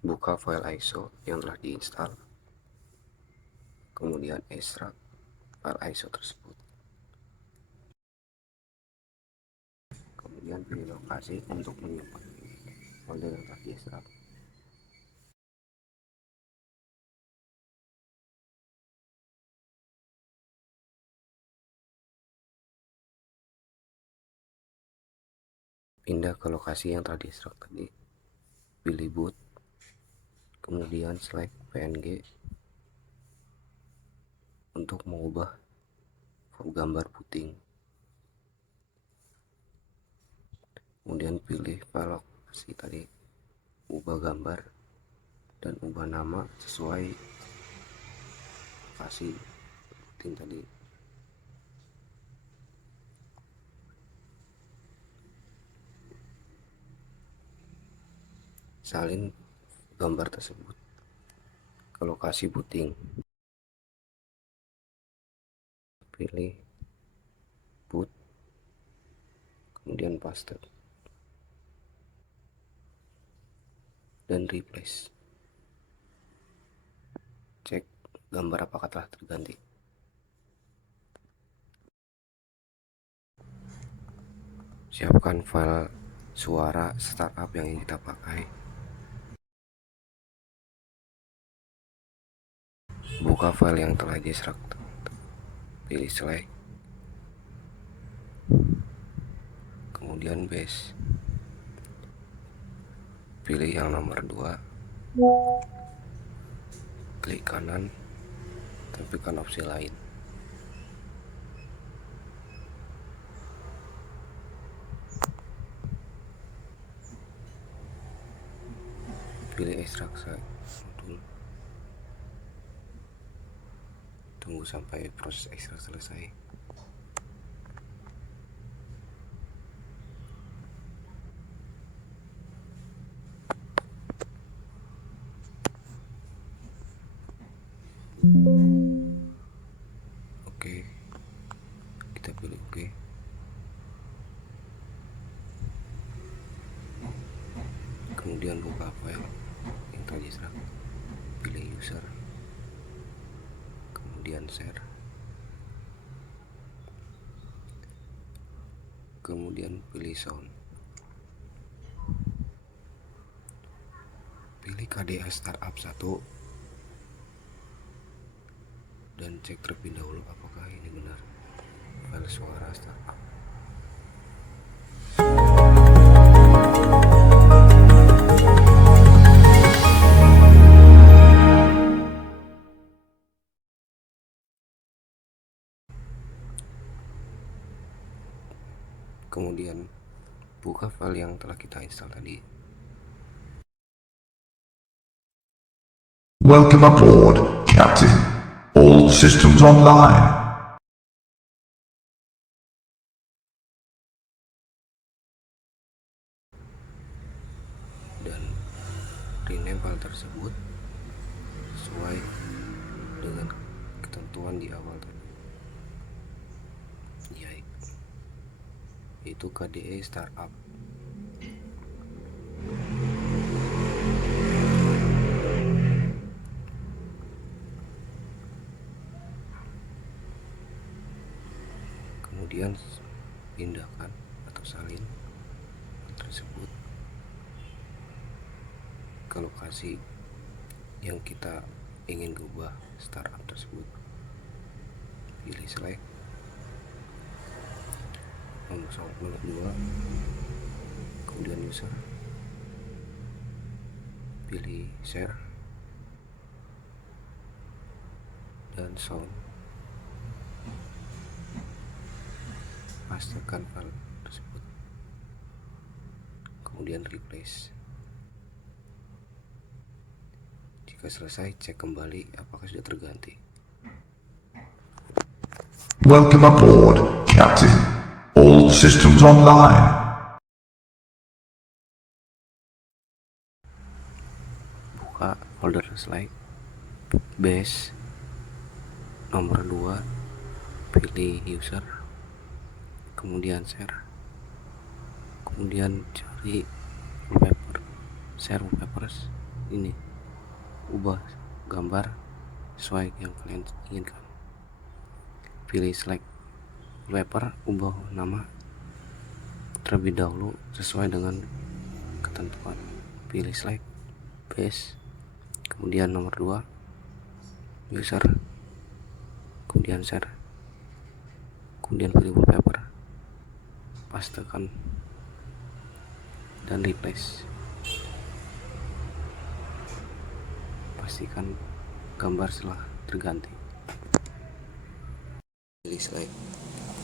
buka file ISO yang telah diinstal, kemudian ekstrak file ISO tersebut, kemudian pilih lokasi untuk menyimpan folder yang telah diekstrak. Pindah ke lokasi yang telah diekstrak tadi, pilih boot, kemudian select PNG untuk mengubah gambar puting, kemudian pilih file lokasi tadi, ubah gambar dan ubah nama sesuai lokasi puting tadi. Salin gambar tersebut ke lokasi puting, pilih boot, kemudian paste dan replace. Cek gambar apakah telah terganti. Siapkan file suara startup yang ingin kita pakai. Buka file yang telah diekstrak, pilih select, kemudian base, pilih yang nomor 2, klik kanan, tepikan opsi lain. Pilih ekstrak saja. Tunggu sampai proses ekstrak selesai. Oke, kita pilih oke. Kemudian buka file yang tadi ekstrak, pilih user, kemudian share, kemudian pilih sound, pilih KDA startup 1 dan cek terlebih dahulu apakah ini benar file suara startup. Kemudian buka file yang telah kita install tadi. Welcome aboard, Captain. All systems online. Dan rename file tersebut sesuai dengan ketentuan di awal tadi, yaitu KDE startup. Kemudian pindahkan atau salin tersebut ke lokasi yang kita ingin ubah startup tersebut. Pilih select, nomor 2, kemudian user, pilih share dan sound, pastekan file tersebut, kemudian replace. Jika selesai, cek kembali apakah sudah terganti. Welcome aboard, Captain. All systems online. Buka folder slide, base, nomor 2, pilih user, kemudian share, kemudian cari wallpaper, share wallpapers, ini ubah gambar sesuai yang kalian inginkan. Pilih select wallpaper, ubah nama terlebih dahulu sesuai dengan ketentuan. Pilih select base, kemudian nomor 2 user, kemudian share, kemudian pilih wallpaper, pastekan dan replace. Pastikan gambar setelah terganti. Pilih select,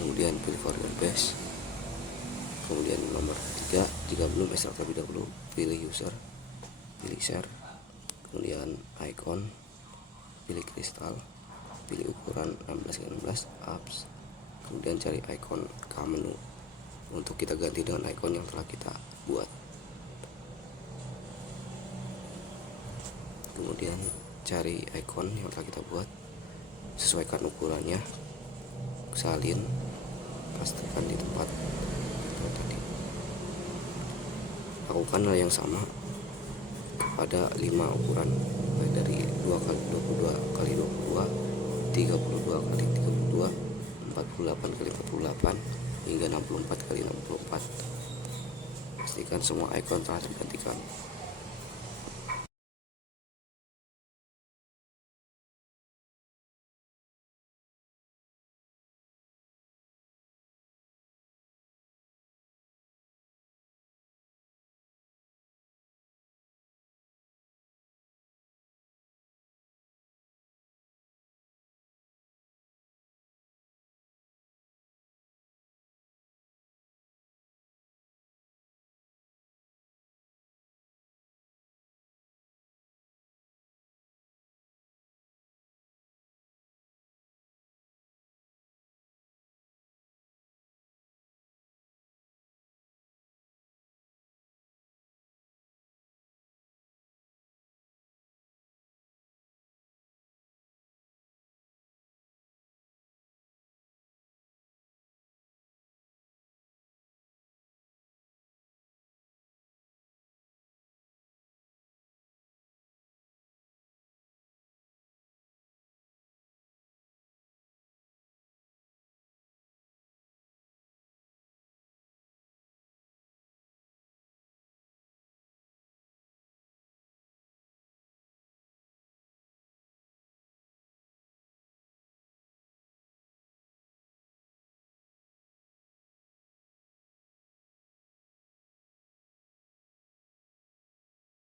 kemudian pilih folder base, kemudian nomor 3 jika belum ekstrak terlebih dahulu pilih user, pilih share, kemudian icon, pilih kristal, pilih ukuran 16x16 apps, kemudian cari icon K menu untuk kita ganti dengan icon yang telah kita buat. Kemudian cari icon yang telah kita buat, sesuaikan ukurannya, salin, pastikan di tempat tadi. Lakukan hal yang sama pada 5 ukuran, baik dari 2x22x22, 32x32, 48x48 hingga 64x64. Pastikan semua icon telah digantikan.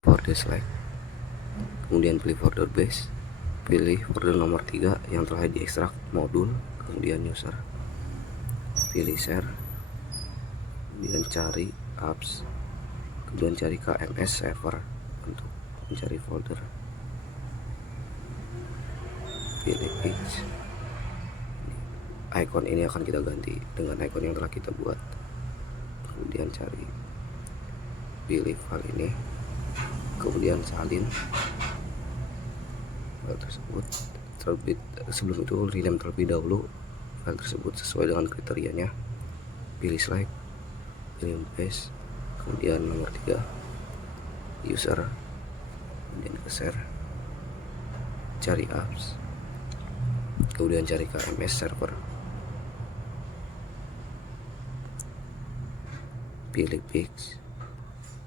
Folder select, kemudian pilih folder base, pilih folder nomor 3 yang telah diekstrak modul, kemudian user, pilih share, kemudian cari apps, kemudian cari KMS server untuk mencari folder, pilih page. Icon ini akan kita ganti dengan icon yang telah kita buat, kemudian cari, pilih file ini, kemudian salin file tersebut. Sebelum itu rename terlebih dahulu file tersebut sesuai dengan kriterianya. Pilih select, pilih base, kemudian nomor 3 user, kemudian ke share, cari apps, kemudian cari KMS server, pilih page,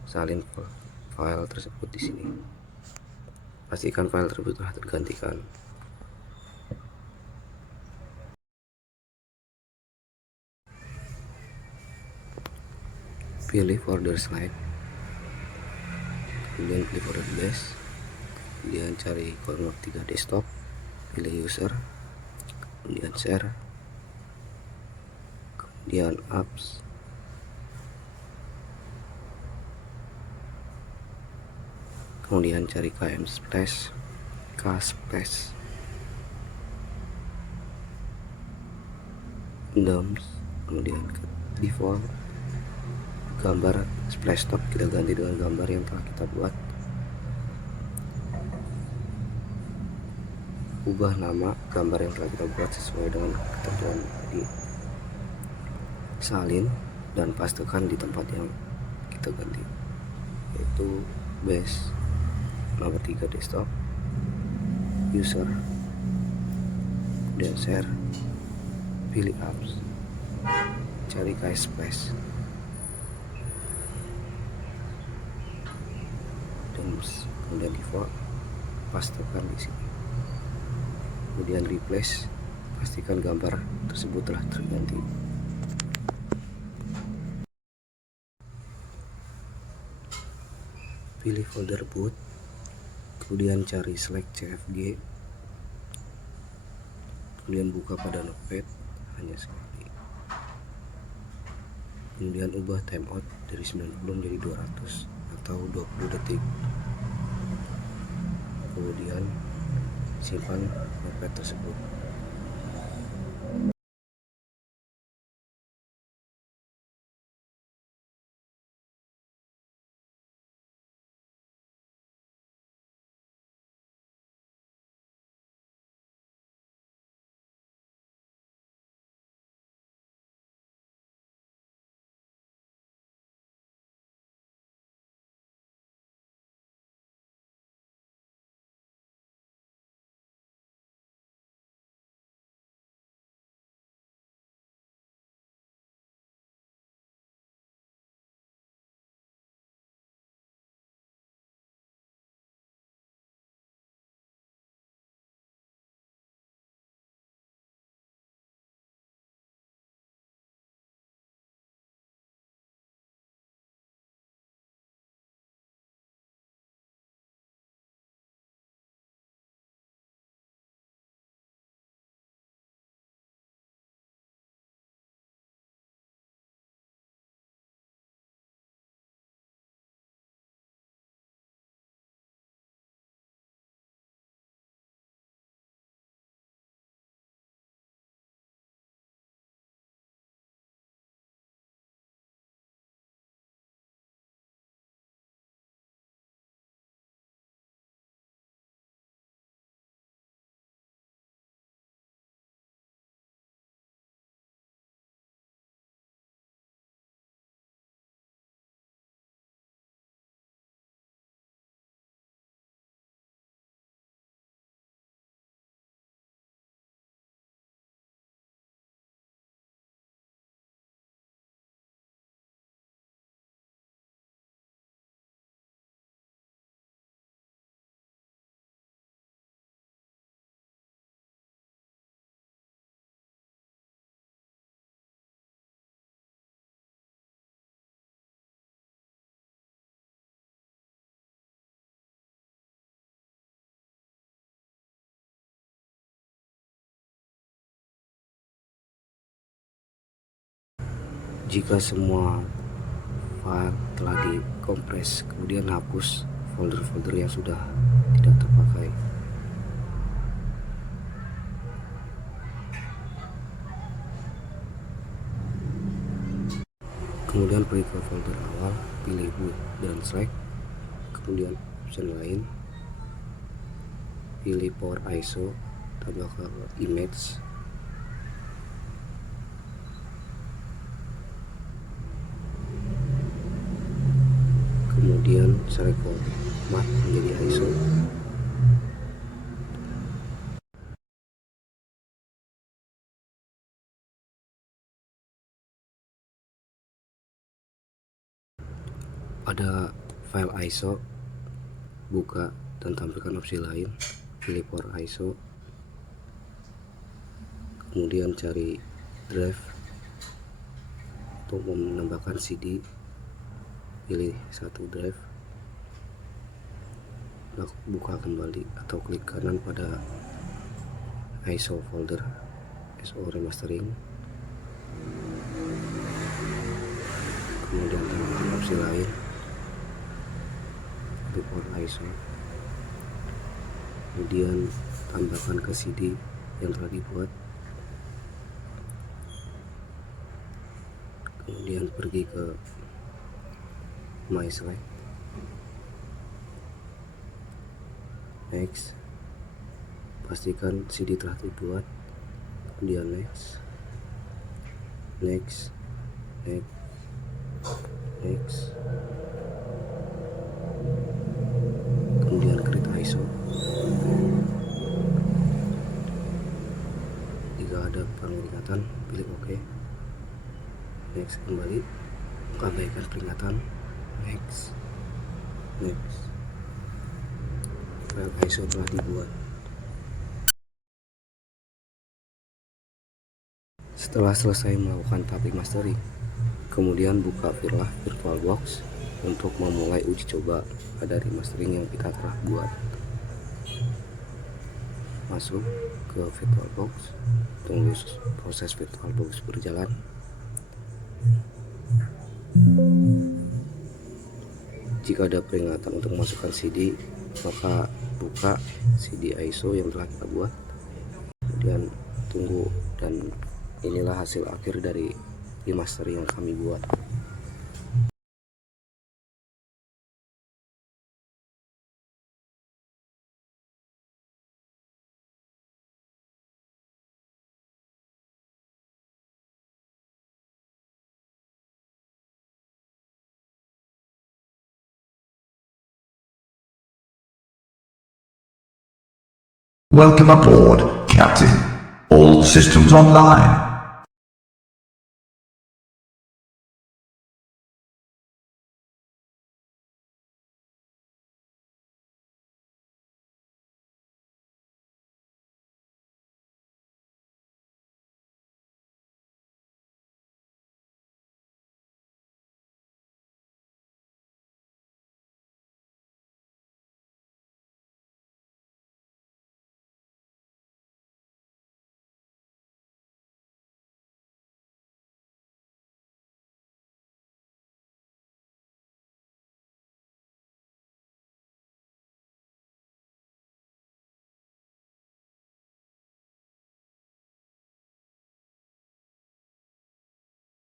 salin file tersebut di sini. Pastikan file tersebut telah tergantikan. Pilih folder slide, kemudian pilih folder base, kemudian cari nomor 3 desktop, pilih user, kemudian share, kemudian apps, kemudian cari KM splash, Ksplash, DOMS, kemudian ke default gambar splash top kita ganti dengan gambar yang telah kita buat. Ubah nama gambar yang telah kita buat sesuai dengan ketentuan tadi. Salin dan pastekan di tempat yang kita ganti, yaitu base, nomor 3 desktop, user, kemudian share, pilih apps, cari KS Space, dan kemudian default, pastikan di sini. Kemudian replace, pastikan gambar tersebut telah terganti. Pilih folder boot, kemudian cari select CFG, kemudian buka pada notepad hanya sekali. Kemudian ubah timeout dari 90 menjadi 200 atau 20 detik. Kemudian simpan notepad tersebut. Jika semua file telah dikompres, kemudian hapus folder-folder yang sudah tidak terpakai. Kemudian pergi ke folder awal, pilih boot dan select, kemudian option lain, pilih power ISO, tambah ke image, kemudian select format menjadi ISO, pada file ISO buka dan tampilkan opsi lain, pilih power ISO, kemudian cari drive untuk menambahkan CD, pilih satu drive, buka kembali atau klik kanan pada ISO folder ISO remastering, kemudian tambahkan opsi lain, import ISO, kemudian tambahkan ke CD yang telah dibuat, kemudian pergi ke my select, next, pastikan CD telah dibuat, kemudian next, next, next, next, kemudian peringatan, pilih OK. Next, kembali, abaikan peringatan, next. File ISO telah dibuat. Setelah selesai melakukan public mastering, kemudian buka VirtualBox untuk memulai uji coba pada remastering yang kita telah buat. Masuk ke VirtualBox, tunggu proses VirtualBox berjalan. Jika ada peringatan untuk memasukkan CD, maka buka CD ISO yang telah kita buat, kemudian tunggu, dan inilah hasil akhir dari remastering yang kami buat. Welcome aboard, Captain. All systems online.